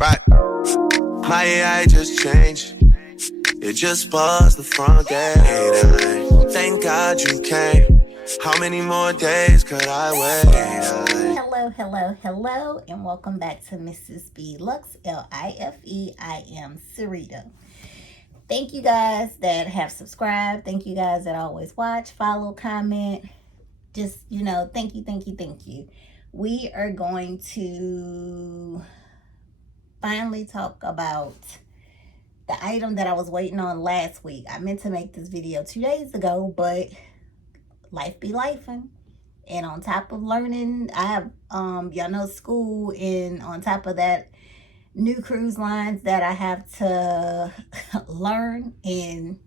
Right. My AI just changed. It just buzzed the front gate. Thank God you came. How many more days could I wait? Hello, and welcome back to Mrs. B Lux, L-I-F-E. I am Sarita. Thank you guys that have subscribed. Thank you guys that always watch, follow, comment. Just, thank you. We are going to finally talk about the item that I was waiting on last week. I meant to make this video 2 days ago, but life be lifing. And on top of learning, I have, y'all know, school, and on top of that, new cruise lines that I have to learn, and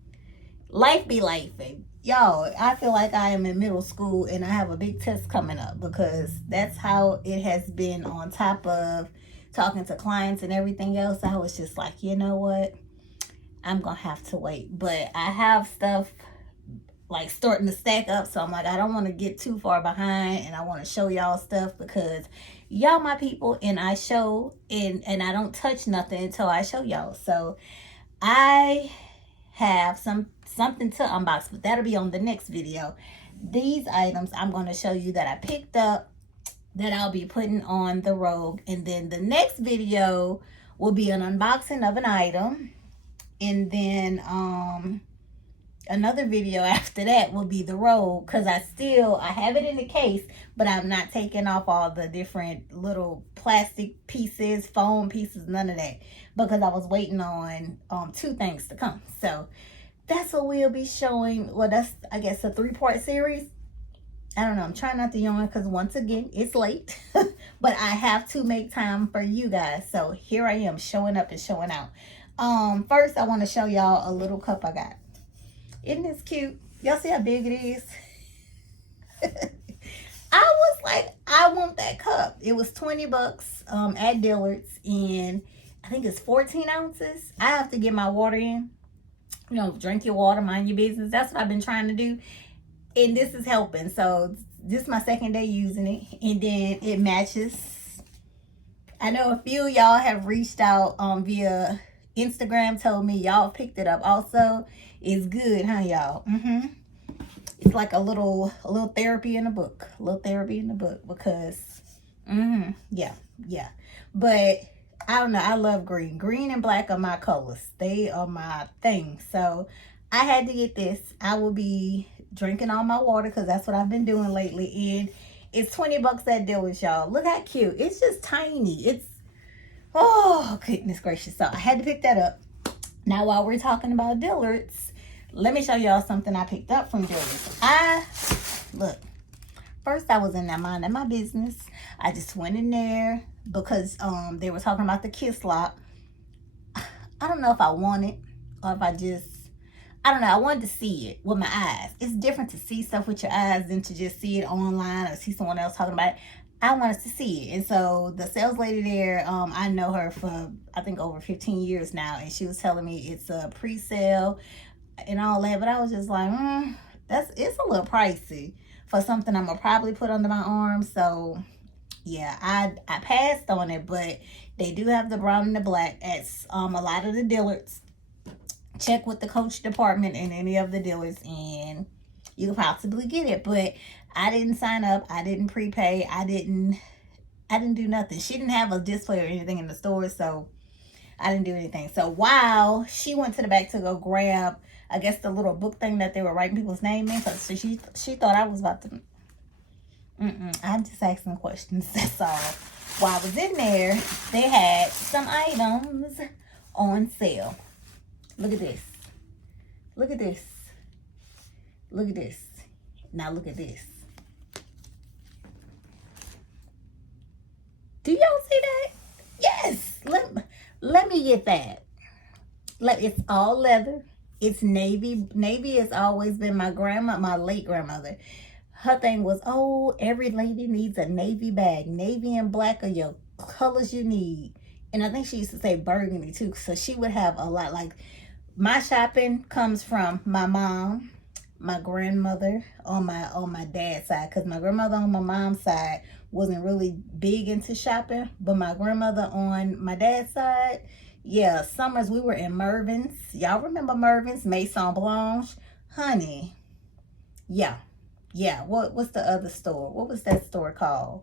life be lifing. Y'all, I feel like I am in middle school and I have a big test coming up, because that's how it has been. On top of talking to clients and everything else, I was just like, you know what? I'm going to have to wait. But I have stuff like starting to stack up, so I'm like, I don't want to get too far behind, and I want to show y'all stuff, because y'all my people, and I show, and I don't touch nothing until I show y'all. So I have something to unbox, but that'll be on the next video. These items I'm going to show you that I picked up, that I'll be putting on the Rogue, and then the next video will be an unboxing of an item, and then another video after that will be the Rogue, because I have it in the case, but I'm not taking off all the different little plastic pieces, foam pieces, none of that, because I was waiting on two things to come. So that's what we'll be showing. Well, that's, I guess, a 3-part series. I don't know, I'm trying not to yawn, because once again, it's late. But I have to make time for you guys, so here I am, showing up and showing out. First, I want to show y'all a little cup I got. Isn't this cute? Y'all see how big it is? I was like, I want that cup. It was $20 at Dillards, and I think it's 14 ounces. I have to get my water in. Drink your water, mind your business. That's what I've been trying to do, and this is helping. So this is my second day using it, and then it matches. I know a few of y'all have reached out via Instagram, told me y'all picked it up also. It's good, huh, y'all? It's like a little therapy in a book. A little therapy in the book, because yeah. But I don't know, I love green. Green and black are my colors. They are my thing. So I had to get this. I will be drinking all my water, because that's what I've been doing lately. And it's $20 at Dillard's, y'all. Look how cute. It's just tiny. It's, oh, goodness gracious. So I had to pick that up. Now, while we're talking about Dillard's, let me show y'all something I picked up from Dillard's. Look, first I was in there minding my business. I just went in there because they were talking about the kiss lock. I don't know if I want it, or if I don't know. I wanted to see it with my eyes. It's different to see stuff with your eyes than to just see it online or see someone else talking about it. I wanted to see it. And so the sales lady there, I know her for, I think, over 15 years now. And she was telling me it's a pre-sale and all that. But I was just like, it's a little pricey for something I'm going to probably put under my arm. So, yeah, I passed on it. But they do have the brown and the black at a lot of the Dillards. Check with the Coach department in any of the Dillards, and you could possibly get it. But I didn't sign up. I didn't prepay. I didn't do nothing. She didn't have a display or anything in the store, so I didn't do anything. So while she went to the back to go grab, I guess, the little book thing that they were writing people's name in, because she thought I was about to. I'm just asking questions. That's all. While I was in there, they had some items on sale. Look at this. Look at this. Look at this. Now look at this. Do y'all see that? Yes. Let me get that. It's all leather. It's navy. Navy has always been my late grandmother. Her thing was, oh, every lady needs a navy bag. Navy and black are your colors you need. And I think she used to say burgundy too. So she would have a lot. Like, my shopping comes from my mom, my grandmother on my dad's side, because my grandmother on my mom's side wasn't really big into shopping, but my grandmother on my dad's side, yeah, summers we were in Mervyn's. Y'all remember Mervyn's? Maison Blanche, honey. Yeah, what's the other store? What was that store called?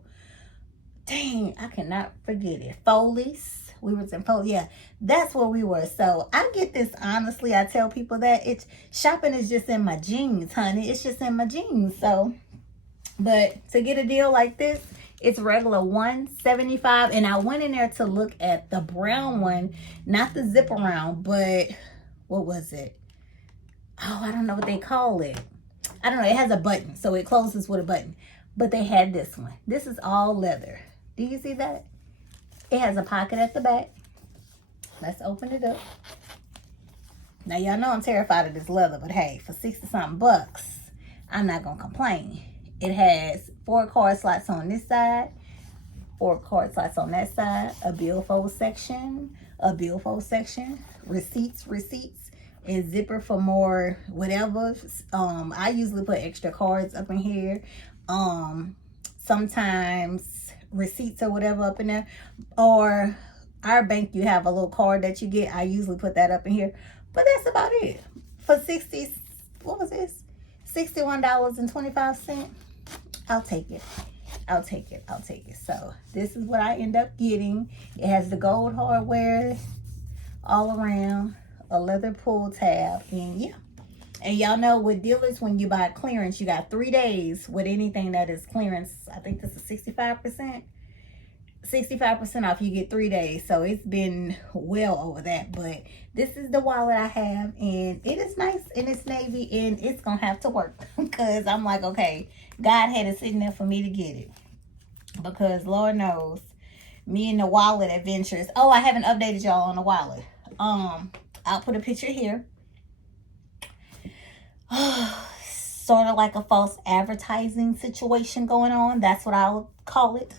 Dang, I cannot forget it. Foley's. We was in Foley. Yeah, that's where we were. So I get this honestly. I tell people that it's shopping is just in my genes, honey. It's just in my genes. So, but to get a deal like this, it's regular $175, and I went in there to look at the brown one, not the zip around, but what was it? Oh, I don't know what they call it. I don't know. It has a button, so it closes with a button. But they had this one. This is all leather. Do you see that? It has a pocket at the back. Let's open it up. Now, y'all know I'm terrified of this leather, but hey, for 60-something bucks, I'm not going to complain. It has 4 card slots on this side, 4 card slots on that side, a billfold section, receipts, and zipper for more whatever. I usually put extra cards up in here. Sometimes receipts or whatever up in there, or our bank, you have a little card that you get. I usually put that up in here, but that's about it for what was this, $61.25. I'll take it. So this is what I end up getting. It has the gold hardware all around, a leather pull tab, and yeah. And y'all know with Dillards, when you buy clearance, you got 3 days with anything that is clearance. I think this is 65%. 65% off, you get 3 days. So it's been well over that. But this is the wallet I have, and it is nice, and it's navy, and it's going to have to work. Because I'm like, okay, God had it sitting there for me to get it. Because Lord knows, me and the wallet adventures. Oh, I haven't updated y'all on the wallet. I'll put a picture here. Sort of like a false advertising situation going on. That's what I'll call it.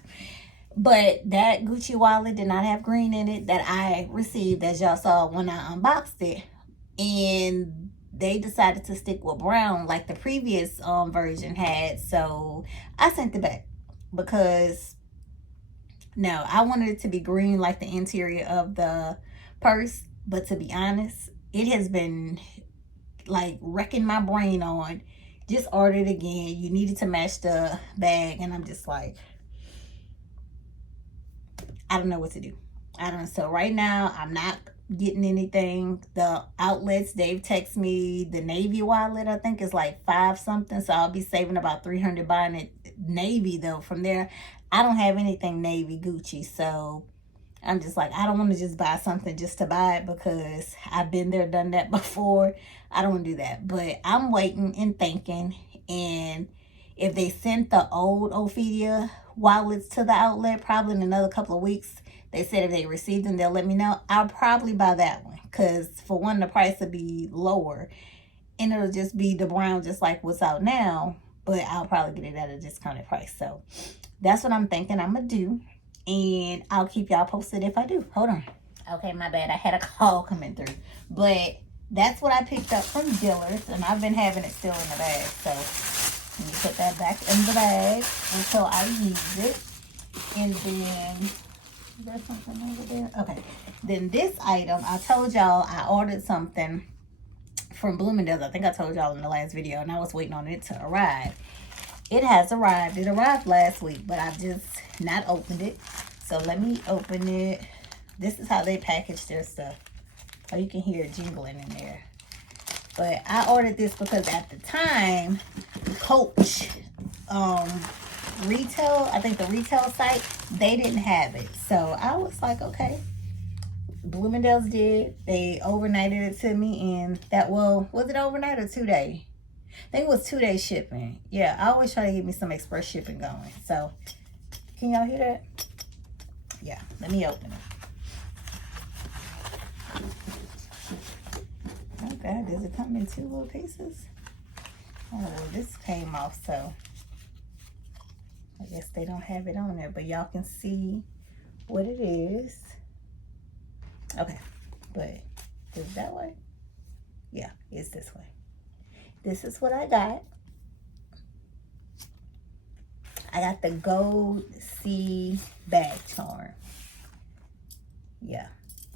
But that Gucci wallet did not have green in it that I received, as y'all saw when I unboxed it. And they decided to stick with brown like the previous version had. So I sent it back because no, I wanted it to be green like the interior of the purse. But to be honest, it has been like wrecking my brain on just order it again. You needed to match the bag, and I'm just like, I don't know what to do. So right now I'm not getting anything. The outlets, they've texted me the navy wallet, I think is like 5 something, so I'll be saving about $300 buying it navy though. From there, I don't have anything navy Gucci, so I'm just like, I don't want to just buy something just to buy it, because I've been there, done that before. I don't want to do that. But I'm waiting and thinking. And if they sent the old Ophelia wallets to the outlet, probably in another couple of weeks, they said if they received them, they'll let me know. I'll probably buy that one. Because for one, the price will be lower. And it'll just be the brown just like what's out now. But I'll probably get it at a discounted price. So that's what I'm thinking I'm going to do. And I'll keep y'all posted if I do. Hold on. Okay, my bad. I had a call coming through. But that's what I picked up from Dillards. And I've been having it still in the bag. So let me put that back in the bag until I use it. And then, is there something over there? Okay. Then this item, I told y'all I ordered something from Bloomingdales. I think I told y'all in the last video. And I was waiting on it to arrive. It has arrived. It arrived last week, but I've just not opened it. So let me open it. This is how they package their stuff. Oh, you can hear it jingling in there. But I ordered this because at the time, Coach retail, I think the retail site, they didn't have it. So I was like, okay. Bloomingdales did. They overnighted it to me, and that, well, was it overnight or 2 day? I think it was 2 day shipping. Yeah, I always try to get me some express shipping going. So, can y'all hear that? Yeah, let me open it. Oh God, does it come in 2 little pieces? Oh, this came off, so I guess they don't have it on there, but y'all can see what it is. Okay, but is it that way? Yeah, it's this way. this is what I got. I got the Gold Sea bag charm. Yeah.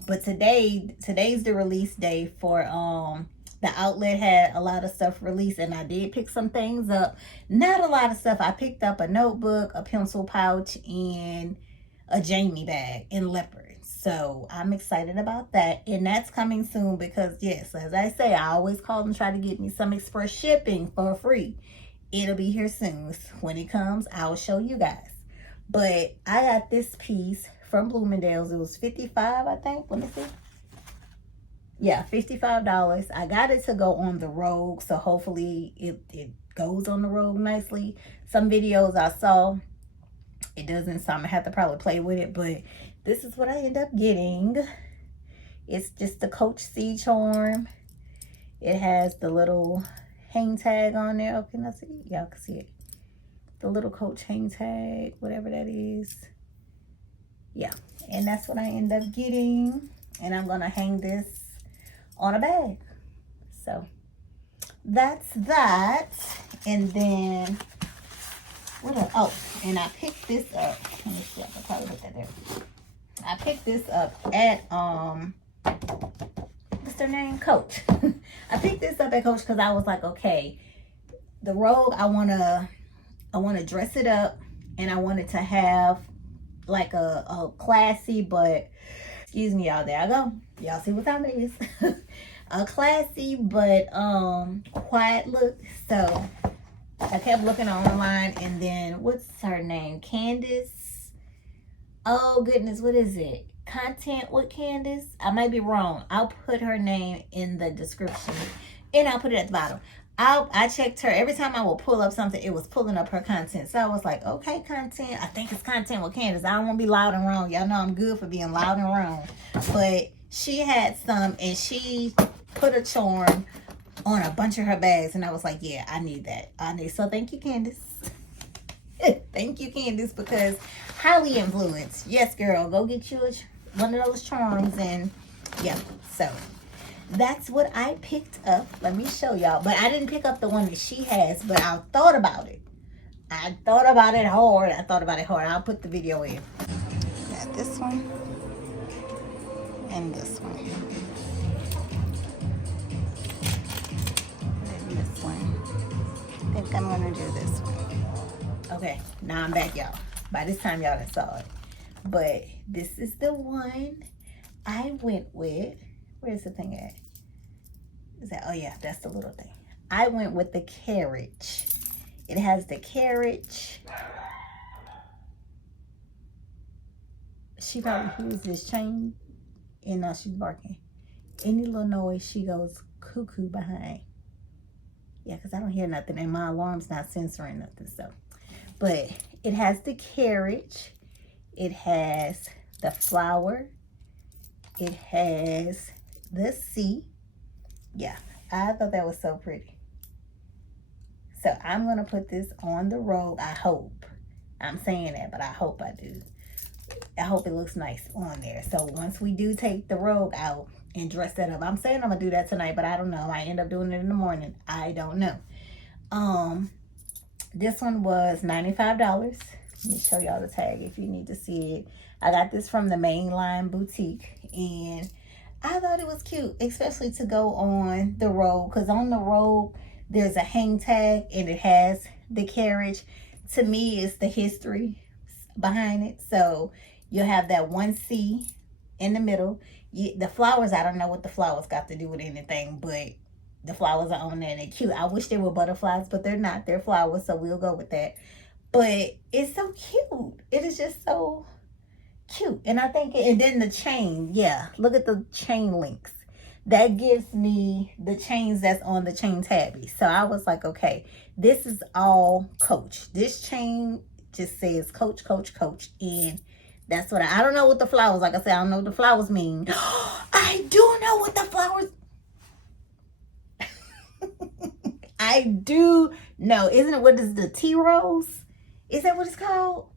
But today's the release day for the outlet had a lot of stuff released, and I did pick some things up. Not a lot of stuff. I picked up a notebook, a pencil pouch, and a Jamie bag in leopard. So I'm excited about that. And that's coming soon because, yes, as I say, I always call and try to get me some express shipping for free. It'll be here soon. When it comes, I'll show you guys. But I got this piece from Bloomingdales. It was $55, I think. Let me see. Yeah, $55. I got it to go on the Rogue, so hopefully it goes on the Rogue nicely. Some videos I saw, it doesn't, so I'm gonna have to probably play with it, but this is what I end up getting. It's just the Coach C charm. It has the little hang tag on there. Oh, can I see? Y'all can see it. The little Coach hang tag, whatever that is. Yeah, and that's what I end up getting. And I'm gonna hang this on a bag. So that's that. And then what else? Oh, and I picked this up. Let me see, I can probably put that there. I picked this up at what's their name? Coach. I picked this up at Coach because I was like, okay, the Rogue, I wanna dress it up, and I wanted to have like a classy, but excuse me, y'all, there I go. Y'all see what time it is. A classy but quiet look. So I kept looking online, and then what's her name? Candace. Oh goodness, what is it? Content with Candace? I might be wrong. I'll put her name in the description, and I'll put it at the bottom. I checked her. Every time I would pull up something, it was pulling up her content. So I was like, okay, content. I think it's Content with Candace. I don't want to be loud and wrong. Y'all know I'm good for being loud and wrong. But she had some, and she put a charm on a bunch of her bags. And I was like, yeah, I need that. So thank you, Candace. Thank you, Candace, because highly influenced. Yes, girl, go get you one of those charms. And yeah, so that's what I picked up. Let me show y'all. But I didn't pick up the one that she has, but I thought about it. I thought about it hard. I'll put the video in. Got this one and this one. And this one. I think I'm gonna do this one. Okay, now I'm back, y'all. By this time, y'all done saw it. But this is the one I went with. Where's the thing at? Is that, oh yeah, that's the little thing. I went with the carriage. It has the carriage. She probably hears this chain, and now she's barking. Any little noise, she goes cuckoo behind. Yeah, because I don't hear nothing, and my alarm's not censoring nothing, so. But it has the carriage. It has the flower. It has the sea. Yeah, I thought that was so pretty. So I'm going to put this on the Rogue. I hope. I'm saying that, but I hope I do. I hope it looks nice on there. So once we do take the Rogue out and dress that up, I'm saying I'm going to do that tonight, but I don't know. I might end up doing it in the morning. I don't know. This one was $95. Let me show y'all the tag if you need to see it. I got this from the Mainline Boutique, and I thought it was cute, especially to go on the Rogue, because on the Rogue, there's a hang tag, and it has the carriage. To me, it's the history behind it. So you'll have that one C in the middle. The flowers, I don't know what the flowers got to do with anything, but the flowers are on there, and they're cute. I wish they were butterflies, but they're not. They're flowers, so we'll go with that. But it's so cute. It is just so cute. And I think, and then the chain, yeah, look at the chain links. That gives me the chains that's on the chain tabby. So I was like, okay, this is all Coach. This chain just says Coach, Coach, Coach. And that's what I don't know what the flowers, like I said, I don't know what the flowers mean. I do know what the flowers. I do know. Isn't it, what is the tea rose? Is that what it's called?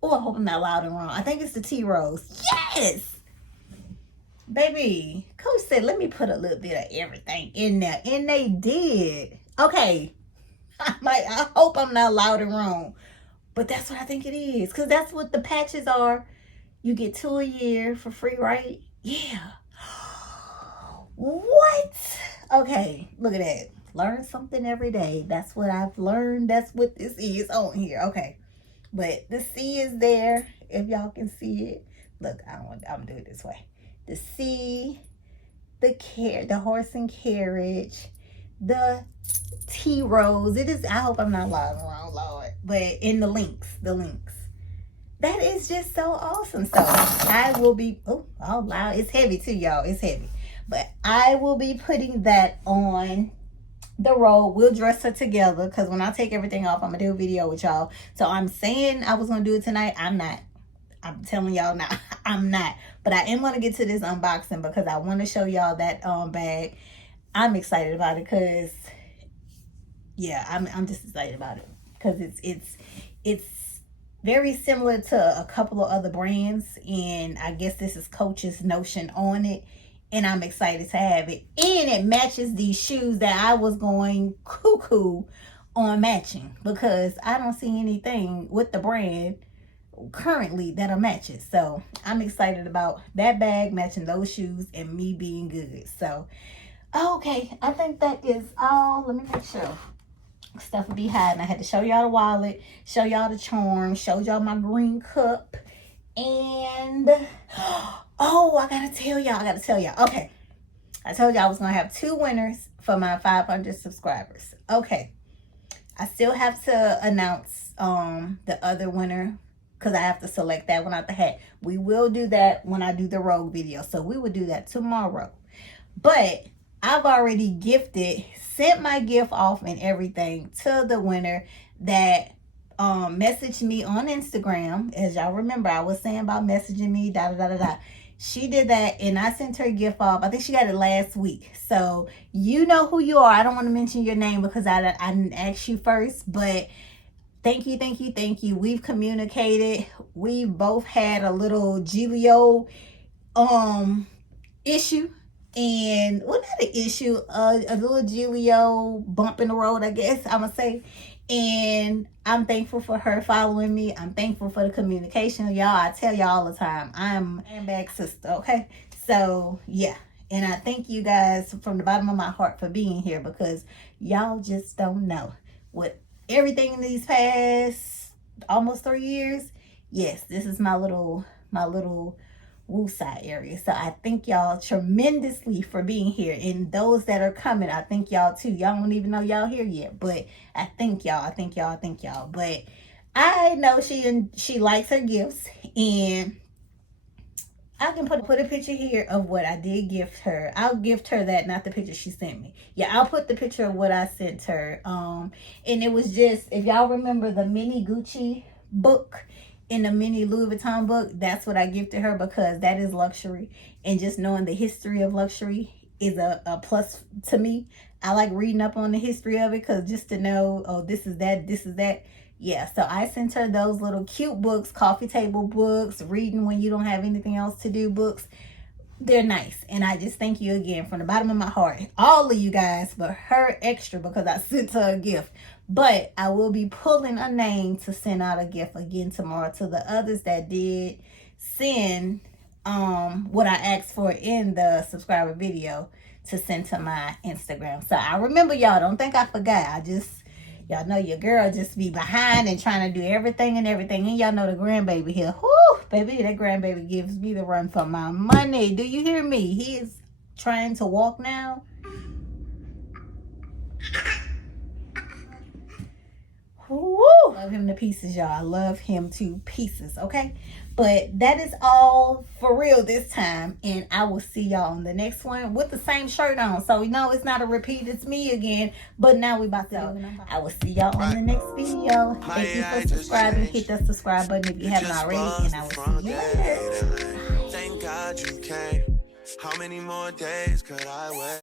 Oh, I hope I'm not loud and wrong. I think it's the tea rose. Yes! Baby, Coach said, let me put a little bit of everything in there. And they did. Okay. I hope I'm not loud and wrong. But that's what I think it is. Because that's what the patches are. You get 2 a year for free, right? Yeah. What? Okay, look at that. Learn something every day. That's what I've learned. That's what this is on here. Okay. But the C is there. If y'all can see it. Look, I'm gonna do it this way. The C, the horse and carriage, the T rose. It is, I hope I'm not loud and wrong, Lord. But in the links. That is just so awesome. So I will be, oh, all loud. It's heavy too, y'all. It's heavy. But I will be putting that on the road. We'll dress her together because when I take everything off, I'm going to do a video with y'all. So I'm saying I was going to do it tonight. I'm not. I'm telling y'all now, I'm not. But I am going to get to this unboxing because I want to show y'all that bag. I'm excited about it because, yeah, I'm just excited about it because it's very similar to a couple of other brands, and I guess this is Coach's notion on it, and I'm excited to have it. And it matches these shoes that I was going cuckoo on matching because I don't see anything with the brand currently that are matches. So I'm excited about that bag matching those shoes and me being good. So, okay, I think that is all. Let me make sure. Stuff will be hiding. I had to show y'all the wallet, show y'all the charm, show y'all my green cup, and oh, I gotta tell y'all. Okay, I told y'all I was gonna have 2 winners for my 500 subscribers. Okay, I still have to announce the other winner because I have to select that one out the hat. We will do that when I do the rogue video, so we will do that tomorrow. But I've already sent my gift off and everything to the winner that messaged me on Instagram. As y'all remember, I was saying about messaging me, She did that and I sent her a gift off. I think she got it last week. So you know who you are. I don't want to mention your name because I didn't ask you first, but thank you. We've communicated. We both had a little Gilio issue. And well, not an issue, a little Gilio bump in the road, I guess I'm gonna say. And I'm thankful for her following me. I'm thankful for the communication. Y'all, I tell y'all all the time, I'm a handbag sister, okay? So, yeah. And I thank you guys from the bottom of my heart for being here because y'all just don't know. With everything in these past almost 3 years, yes, this is my little wooside area. So I thank y'all tremendously for being here, and those that are coming, I thank y'all too. Y'all don't even know y'all here yet, but I thank y'all. But I know she likes her gifts, and I can put a picture here of what I did gift her. I'll gift her that, not the picture she sent me. Yeah, I'll put the picture of what I sent her. And it was just, if y'all remember the mini Gucci book in the mini Louis Vuitton book, that's what I gifted her because that is luxury. And just knowing the history of luxury is a plus to me. I like reading up on the history of it because just to know, oh, this is that. Yeah, so I sent her those little cute books, coffee table books, reading when you don't have anything else to do books. They're nice. And I just thank you again from the bottom of my heart. All of you guys, but her extra because I sent her a gift. But I will be pulling a name to send out a gift again tomorrow to the others that did send what I asked for in the subscriber video to send to my Instagram. So I remember y'all. Don't think I forgot. Y'all know your girl just be behind and trying to do everything. And y'all know the grandbaby here. Whoo, baby, that grandbaby gives me the run for my money. Do you hear me? He is trying to walk now. Woo! Love him to pieces, y'all. I love him to pieces, okay? But that is all for real this time. And I will see y'all on the next one with the same shirt on. So, no, it's not a repeat. It's me again. But now we about to go. I will see y'all on the next video. Thank you for subscribing. Hit that subscribe button if you haven't already. And I will see you later. Thank God you came. How many more days could I wait?